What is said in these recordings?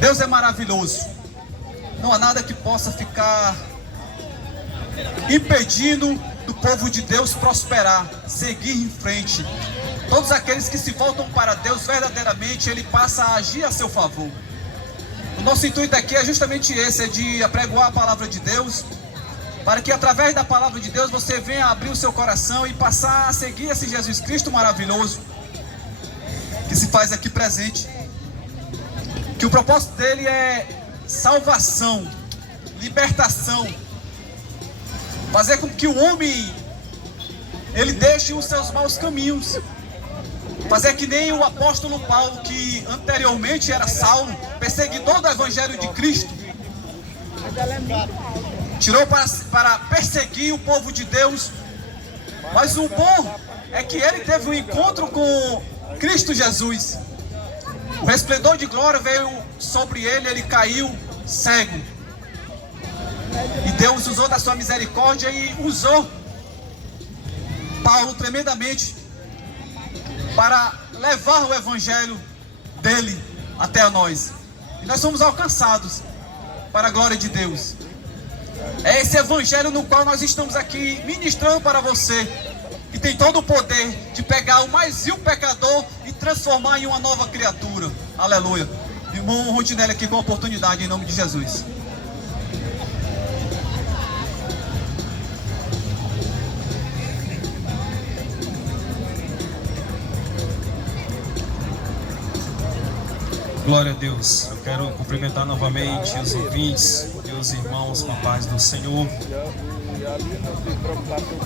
Deus é maravilhoso. Não há nada que possa ficar impedindo do povo de Deus prosperar, seguir em frente. Todos aqueles que se voltam para Deus verdadeiramente, Ele passa a agir a seu favor. O nosso intuito aqui é justamente esse, é de apregoar a palavra de Deus, para que através da palavra de Deus você venha abrir o seu coração e passar a seguir esse Jesus Cristo maravilhoso, que se faz aqui presente. Que o propósito dele é salvação, libertação, fazer com que o homem ele deixe os seus maus caminhos, fazer que nem o apóstolo Paulo, que anteriormente era Saulo, perseguidor do evangelho de Cristo, tirou para perseguir o povo de Deus. Mas o bom é que ele teve um encontro com Cristo Jesus. O resplendor de glória veio sobre ele, ele caiu cego. E Deus usou da sua misericórdia e usou Paulo tremendamente para levar o evangelho dele até a nós. E nós somos alcançados para a glória de Deus. É esse evangelho no qual nós estamos aqui ministrando para você, que tem todo o poder de pegar o mais vil pecador e transformar em uma nova criatura. Aleluia. Irmão Rodinelli aqui com a oportunidade, em nome de Jesus. Glória a Deus. Eu quero cumprimentar novamente os ouvintes, meus irmãos com a paz do Senhor.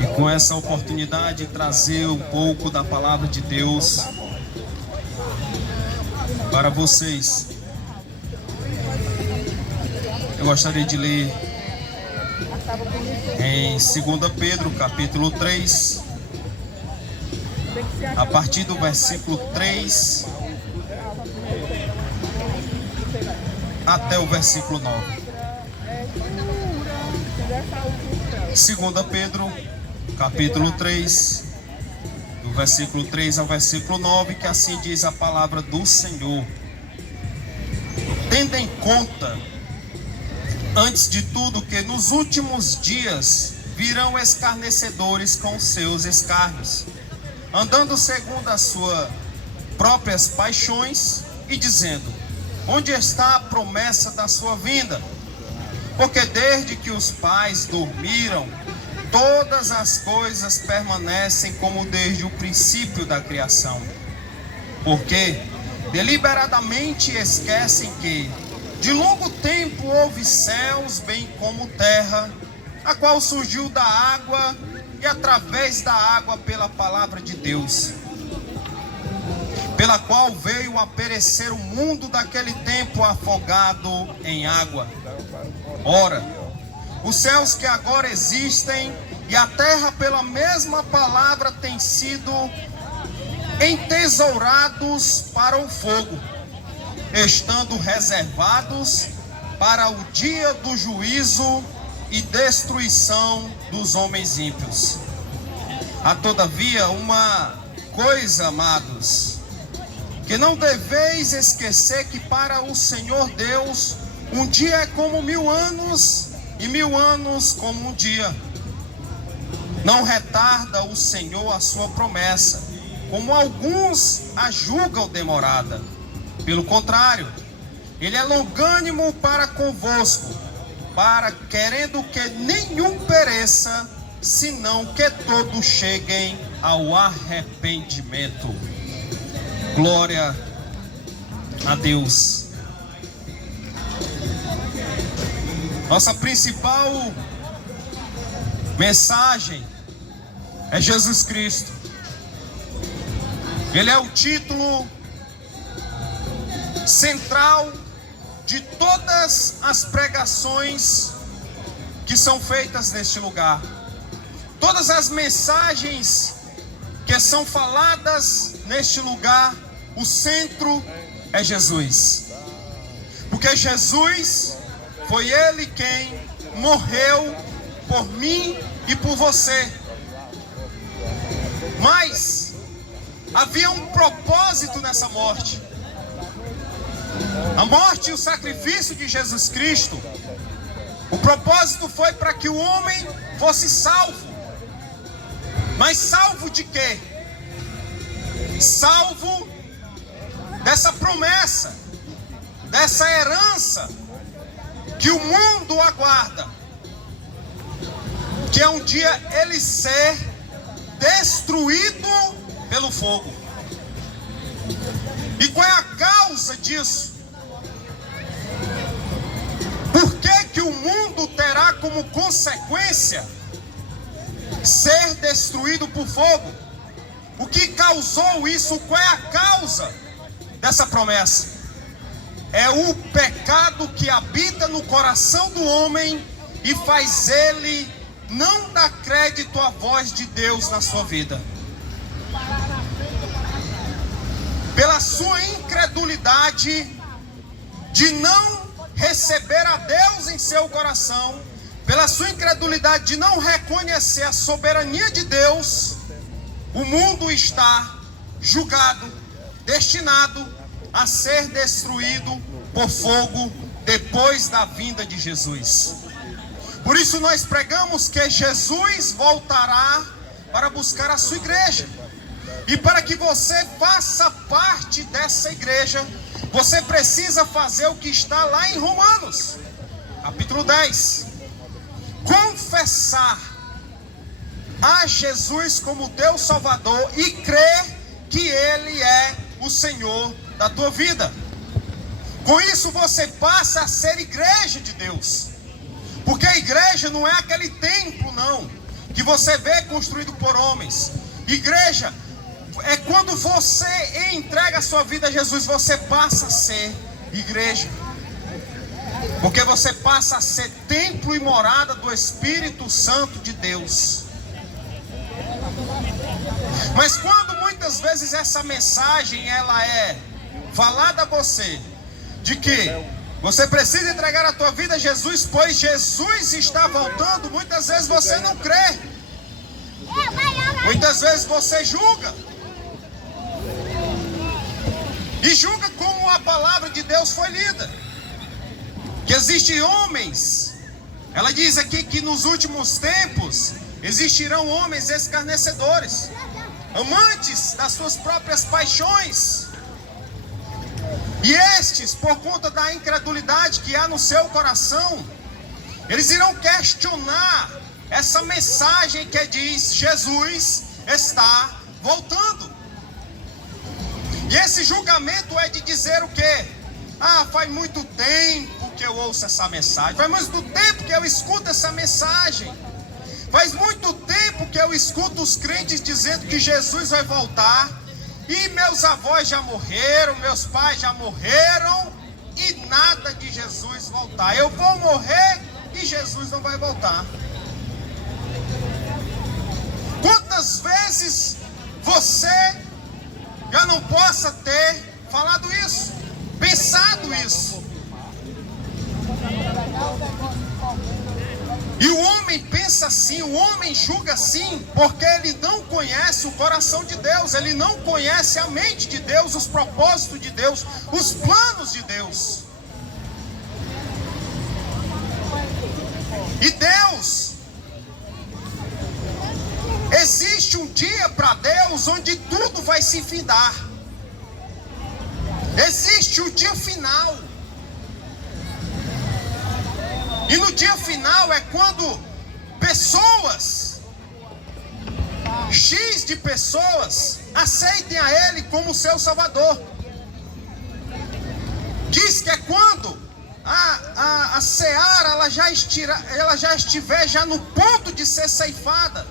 E com essa oportunidade trazer um pouco da palavra de Deus para vocês. Eu gostaria de ler em 2 Pedro, capítulo 3, a partir do versículo 3 até o versículo 9. 2 Pedro, capítulo 3, do versículo 3 ao versículo 9, que assim diz a palavra do Senhor. Tendo em conta, antes de tudo, que nos últimos dias virão escarnecedores com seus escárnios, andando segundo as suas próprias paixões e dizendo: onde está a promessa da sua vinda? Porque desde que os pais dormiram, todas as coisas permanecem como desde o princípio da criação. Porque deliberadamente esquecem que de longo tempo houve céus, bem como terra, a qual surgiu da água e através da água pela palavra de Deus, pela qual veio a perecer o mundo daquele tempo afogado em água. Ora, os céus que agora existem e a terra pela mesma palavra têm sido entesourados para o fogo, estando reservados para o dia do juízo e destruição dos homens ímpios. Há todavia uma coisa, amados, que não deveis esquecer, que para o Senhor Deus um dia é como 1000 anos, e 1000 anos como um dia. Não retarda o Senhor a sua promessa, como alguns a julgam demorada. Pelo contrário, Ele é longânimo para convosco, para querendo que nenhum pereça, senão que todos cheguem ao arrependimento. Glória a Deus. Nossa principal mensagem é Jesus Cristo. Ele é o título central de todas as pregações que são feitas neste lugar. Todas as mensagens que são faladas neste lugar, o centro é Jesus. Porque Jesus foi Ele quem morreu por mim e por você. Mas havia um propósito nessa morte. A morte e o sacrifício de Jesus Cristo, o propósito foi para que o homem fosse salvo. Mas salvo de quê? Salvo dessa promessa, dessa herança que o mundo aguarda, que é um dia ele ser destruído pelo fogo. E qual é a causa disso? Por que o mundo terá como consequência ser destruído por fogo? O que causou isso? Qual é a causa dessa promessa? É o pecado que habita no coração do homem e faz ele não dar crédito à voz de Deus na sua vida. Pela sua incredulidade de não receber a Deus em seu coração, pela sua incredulidade de não reconhecer a soberania de Deus, o mundo está julgado, destinado a ser destruído por fogo depois da vinda de Jesus. Por isso nós pregamos que Jesus voltará para buscar a sua igreja. E para que você faça parte dessa igreja, você precisa fazer o que está lá em Romanos, capítulo 10. Confessar a Jesus como teu Salvador e crer que Ele é o Senhor da tua vida. Com isso você passa a ser igreja de Deus. Porque a igreja não é aquele templo, não, que você vê construído por homens. Igreja é quando você entrega a sua vida a Jesus, você passa a ser igreja. Porque você passa a ser templo e morada do Espírito Santo de Deus. Mas quando muitas vezes essa mensagem ela é falada a você, de que você precisa entregar a tua vida a Jesus, pois Jesus está voltando, muitas vezes você não crê. Muitas vezes você julga. E julga como a palavra de Deus foi lida. Que existem homens, ela diz aqui que nos últimos tempos existirão homens escarnecedores, amantes das suas próprias paixões. E estes, por conta da incredulidade que há no seu coração, eles irão questionar essa mensagem que diz: Jesus está voltando. E esse julgamento é de dizer o quê? Ah, faz muito tempo que eu ouço essa mensagem, faz muito tempo que eu escuto essa mensagem, faz muito tempo que eu escuto os crentes dizendo que Jesus vai voltar, e meus avós já morreram, meus pais já morreram, e nada de Jesus voltar. Eu vou morrer e Jesus não vai voltar. Quantas vezes você já não possa ter falado isso, pensado isso? E o homem pensa assim, o homem julga assim, porque ele não conhece o coração de Deus, ele não conhece a mente de Deus, os propósitos de Deus, os planos de Deus. E Deus, existe um dia para Deus onde tudo vai se findar. Existe o dia final. E no dia final é quando pessoas, X de pessoas, aceitem a Ele como seu Salvador. Diz que é quando a seara ela já estiver já no ponto de ser ceifada.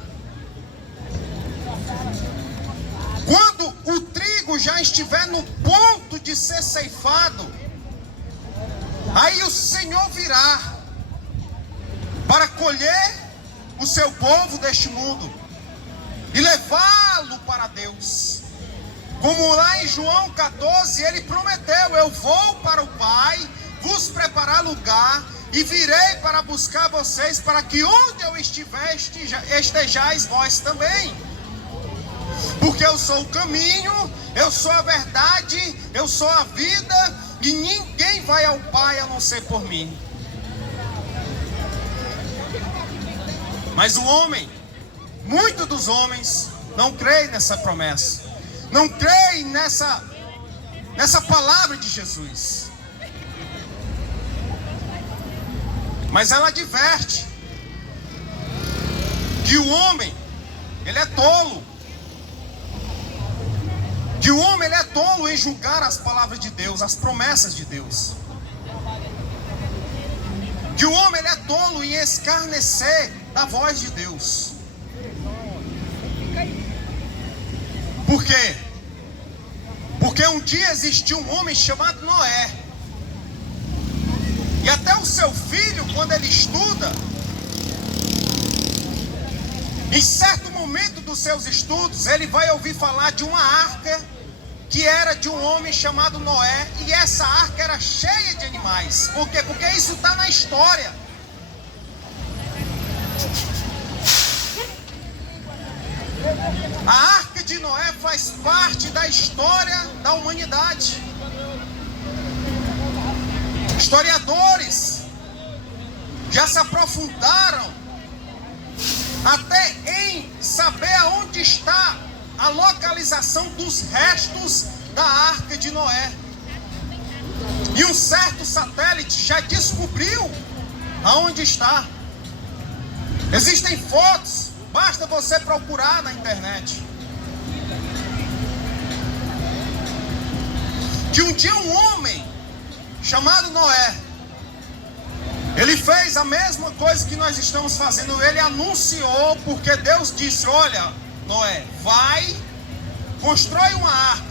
Quando o trigo já estiver no ponto de ser ceifado, aí o Senhor virá para colher o seu povo deste mundo e levá-lo para Deus. Como lá em João 14 ele prometeu: eu vou para o Pai, vos preparar lugar, e virei para buscar vocês, para que onde eu estiver, estejais vós também. Porque eu sou o caminho, eu sou a verdade, eu sou a vida, e ninguém vai ao Pai a não ser por mim. Mas o homem, muitos dos homens, não creem nessa promessa, não creem nessa palavra de Jesus. Mas ela adverte que o homem, ele é tolo. Que o homem, ele é tolo em julgar as palavras de Deus, as promessas de Deus. Que o homem, ele é tolo em escarnecer da voz de Deus. Por quê? Porque um dia existiu um homem chamado Noé. E até o seu filho, quando ele estuda, em certo momento dos seus estudos, ele vai ouvir falar de uma arca que era de um homem chamado Noé. E essa arca era cheia de animais. Por quê? Porque isso está na história. A arca de Noé faz parte da história da humanidade. Historiadores já se aprofundaram até em saber aonde está a localização dos restos da arca de Noé. E um certo satélite já descobriu aonde está. Existem fotos, basta você procurar na internet. Que um dia um homem chamado Noé, ele fez a mesma coisa que nós estamos fazendo. Ele anunciou, porque Deus disse: olha, Noé, vai, constrói uma arca,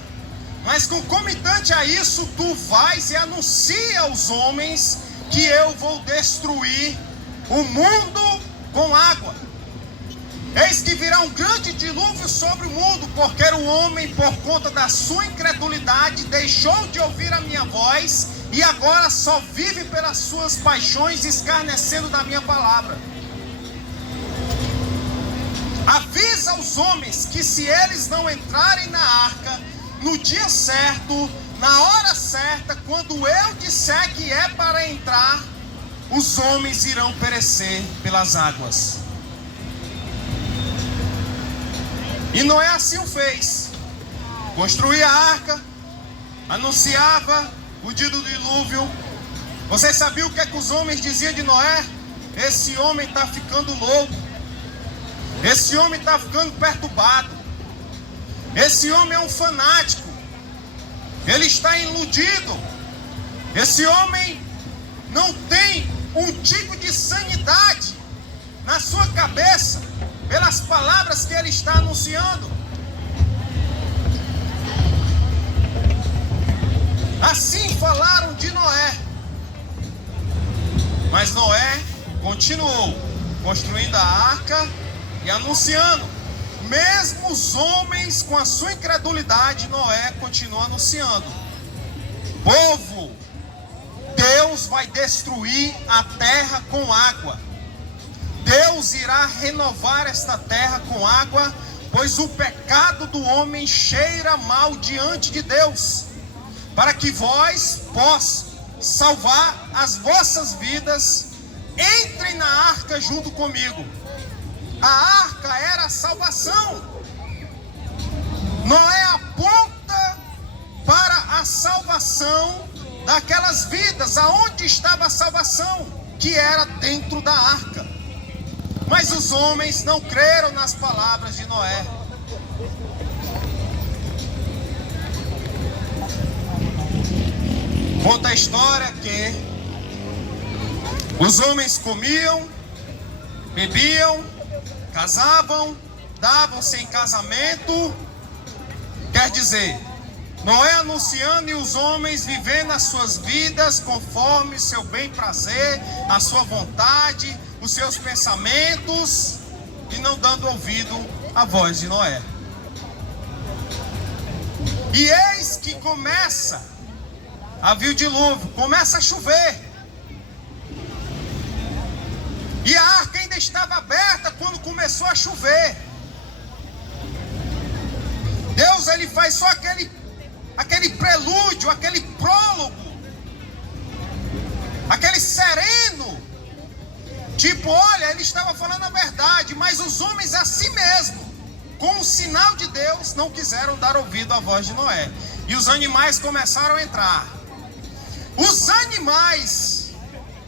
mas concomitante a isso, tu vais e anuncia aos homens que eu vou destruir o mundo com água. Eis que virá um grande dilúvio sobre o mundo, porque o homem, por conta da sua incredulidade, deixou de ouvir a minha voz, e agora só vive pelas suas paixões, escarnecendo da minha palavra. Avisa aos homens que se eles não entrarem na arca no dia certo, na hora certa, quando eu disser que é para entrar, os homens irão perecer pelas águas. E Noé assim o fez. Construía a arca, anunciava o dia do dilúvio. Vocês sabiam o que é que os homens diziam de Noé? Esse homem está ficando louco. Esse homem está ficando perturbado. Esse homem é um fanático. Ele está iludido. Esse homem não tem um tipo de sanidade na sua cabeça pelas palavras que ele está anunciando. Assim falaram de Noé. Mas Noé continuou construindo a arca e anunciando. Mesmo os homens com a sua incredulidade, Noé continua anunciando: povo, Deus vai destruir a terra com água. Deus irá renovar esta terra com água, pois o pecado do homem cheira mal diante de Deus, para que vós possam salvar as vossas vidas. Entrem na arca junto comigo. A arca era a salvação. Noé aponta para a salvação daquelas vidas. Aonde estava a salvação? Que era dentro da arca. Mas os homens não creram nas palavras de Noé. Conta a história que os homens comiam, bebiam, casavam, davam-se em casamento. Quer dizer, Noé anunciando e os homens vivendo as suas vidas conforme seu bem prazer, a sua vontade, os seus pensamentos, e não dando ouvido à voz de Noé. E eis que começa a vir o dilúvio, começa a chover. E a arca ainda estava aberta quando começou a chover. Deus, ele faz só aquele prelúdio, aquele prólogo, aquele sereno. Tipo, olha, ele estava falando a verdade, mas os homens a si mesmo, com o sinal de Deus, não quiseram dar ouvido à voz de Noé. E os animais começaram a entrar. Os animais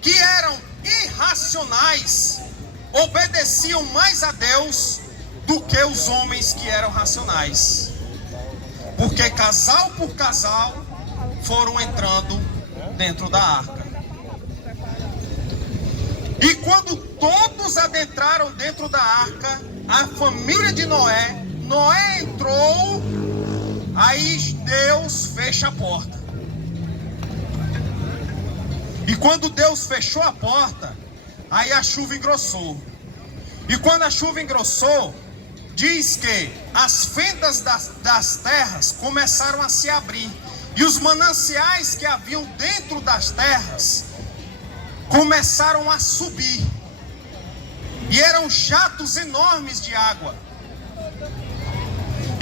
que eram irracionais obedeciam mais a Deus do que os homens que eram racionais. Porque casal por casal foram entrando dentro da arca. E quando todos adentraram dentro da arca, a família de Noé entrou, aí Deus fecha a porta. E quando Deus fechou a porta, aí a chuva engrossou. E quando a chuva engrossou, diz que as fendas das terras começaram a se abrir. E os mananciais que haviam dentro das terras começaram a subir. E eram jatos enormes de água.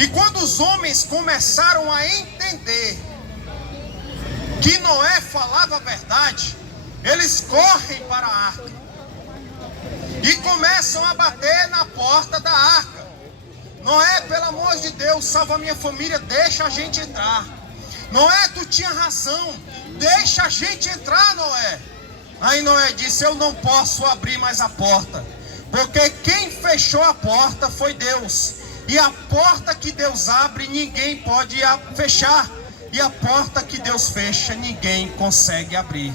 E quando os homens começaram a entender que Noé falava a verdade, eles correm para a arca e começam a bater na porta da arca. Noé, pelo amor de Deus, salva a minha família, deixa a gente entrar. Noé, tu tinha razão, deixa a gente entrar, Noé. Aí Noé disse, eu não posso abrir mais a porta, porque quem fechou a porta foi Deus. E a porta que Deus abre, ninguém pode fechar. E a porta que Deus fecha, ninguém consegue abrir.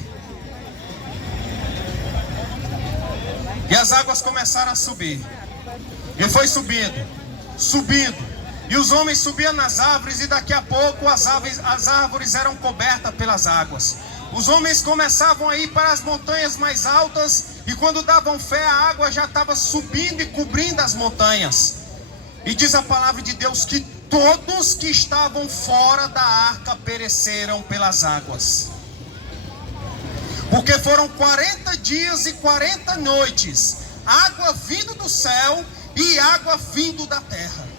E as águas começaram a subir. E foi subindo, subindo. E os homens subiam nas árvores, e daqui a pouco as árvores eram cobertas pelas águas. Os homens começavam a ir para as montanhas mais altas, e quando davam fé, a água já estava subindo e cobrindo as montanhas. E diz a palavra de Deus que todos que estavam fora da arca pereceram pelas águas. Porque foram 40 dias e 40 noites, água vindo do céu e água vindo da terra.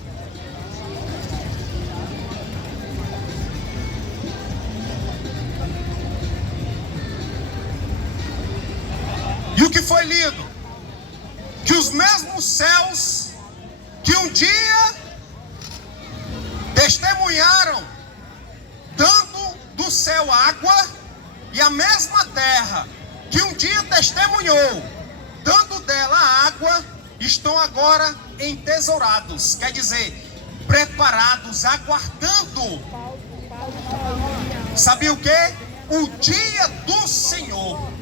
E o que foi lido? Que os mesmos céus que um dia testemunharam dando do céu água, e a mesma terra que um dia testemunhou dando dela água, estão agora entesourados, quer dizer, preparados, aguardando. Sabia o que? O dia do Senhor.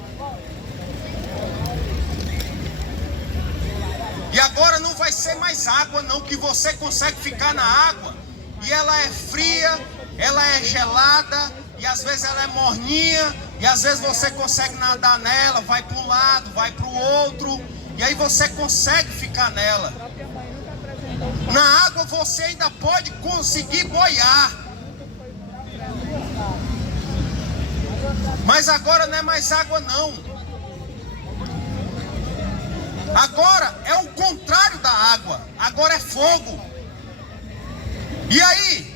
E agora não vai ser mais água não, que você consegue ficar na água e ela é fria, ela é gelada, e às vezes ela é morninha, e às vezes você consegue nadar nela, vai para um lado, vai para o outro, e aí você consegue ficar nela. Na água você ainda pode conseguir boiar. Mas agora não é mais água não. Agora é o contrário da água. Agora é fogo. E aí,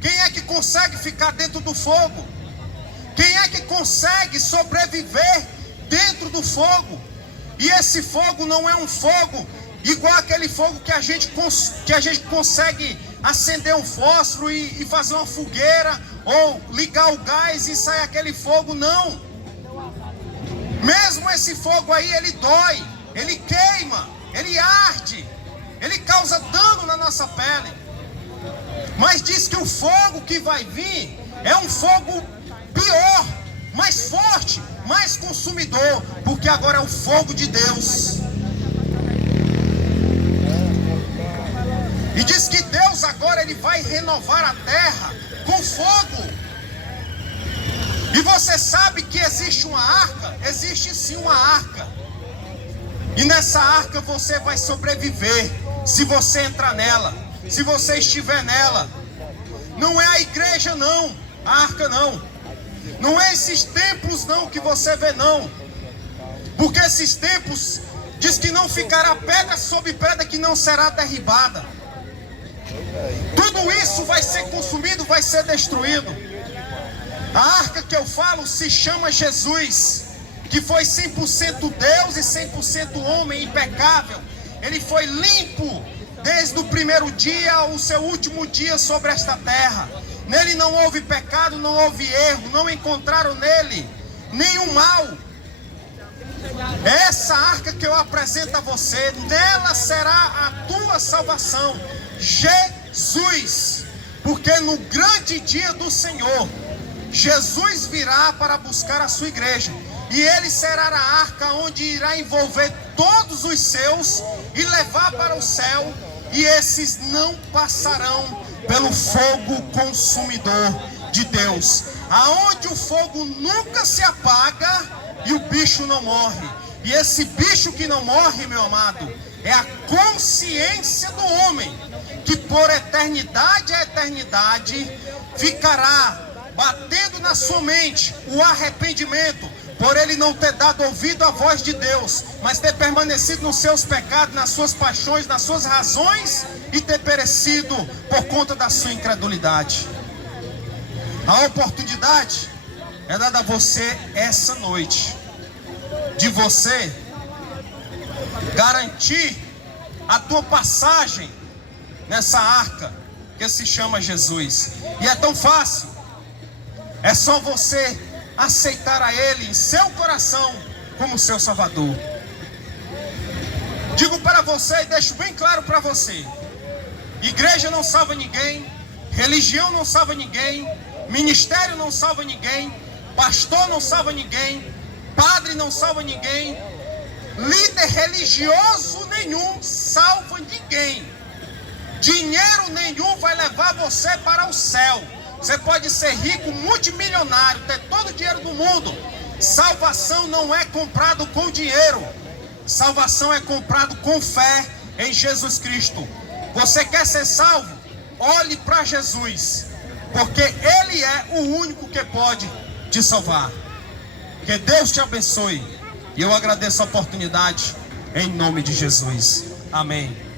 quem é que consegue ficar dentro do fogo? Quem é que consegue sobreviver dentro do fogo? E esse fogo não é um fogo igual aquele fogo que a gente consegue acender um fósforo e fazer uma fogueira, ou ligar o gás e sair aquele fogo, não. Mesmo esse fogo aí, ele dói, ele queima, ele arde, ele causa dano na nossa pele. Mas diz que o fogo que vai vir é um fogo pior, mais forte, mais consumidor, porque agora é o fogo de Deus. E diz que Deus agora ele vai renovar a terra com fogo. E você sabe que existe uma arca? Existe sim uma arca. E nessa arca você vai sobreviver, se você entrar nela, se você estiver nela. Não é a igreja não, a arca não. Não é esses templos não que você vê não. Porque esses templos diz que não ficará pedra sobre pedra que não será derribada. tudo isso vai ser consumido, vai ser destruído. A arca que eu falo se chama Jesus, que foi 100% Deus e 100% homem, impecável. Ele foi limpo desde o primeiro dia ao seu último dia sobre esta terra. Nele não houve pecado, não houve erro, não encontraram nele nenhum mal. Essa arca que eu apresento a você, nela será a tua salvação, Jesus. Porque no grande dia do Senhor, Jesus virá para buscar a sua igreja, e ele será a arca onde irá envolver todos os seus e levar para o céu, e esses não passarão pelo fogo consumidor de Deus, aonde o fogo nunca se apaga e o bicho não morre. E esse bicho que não morre, meu amado, é a consciência do homem, que por eternidade a eternidade ficará batendo na sua mente o arrependimento, por ele não ter dado ouvido à voz de Deus, mas ter permanecido nos seus pecados, nas suas paixões, nas suas razões, e ter perecido por conta da sua incredulidade. A oportunidade é dada a você essa noite, de você garantir a tua passagem nessa arca que se chama Jesus. E é tão fácil, é só você aceitar a Ele em seu coração como seu Salvador. Digo para você e deixo bem claro para você: igreja não salva ninguém, religião não salva ninguém, ministério não salva ninguém, pastor não salva ninguém, padre não salva ninguém, líder religioso nenhum salva ninguém. Dinheiro nenhum vai levar você para o céu. Você pode ser rico, multimilionário, ter todo o dinheiro do mundo. Salvação não é comprado com dinheiro. Salvação é comprado com fé em Jesus Cristo. Você quer ser salvo? Olhe para Jesus, porque Ele é o único que pode te salvar. Que Deus te abençoe. E eu agradeço a oportunidade em nome de Jesus. Amém.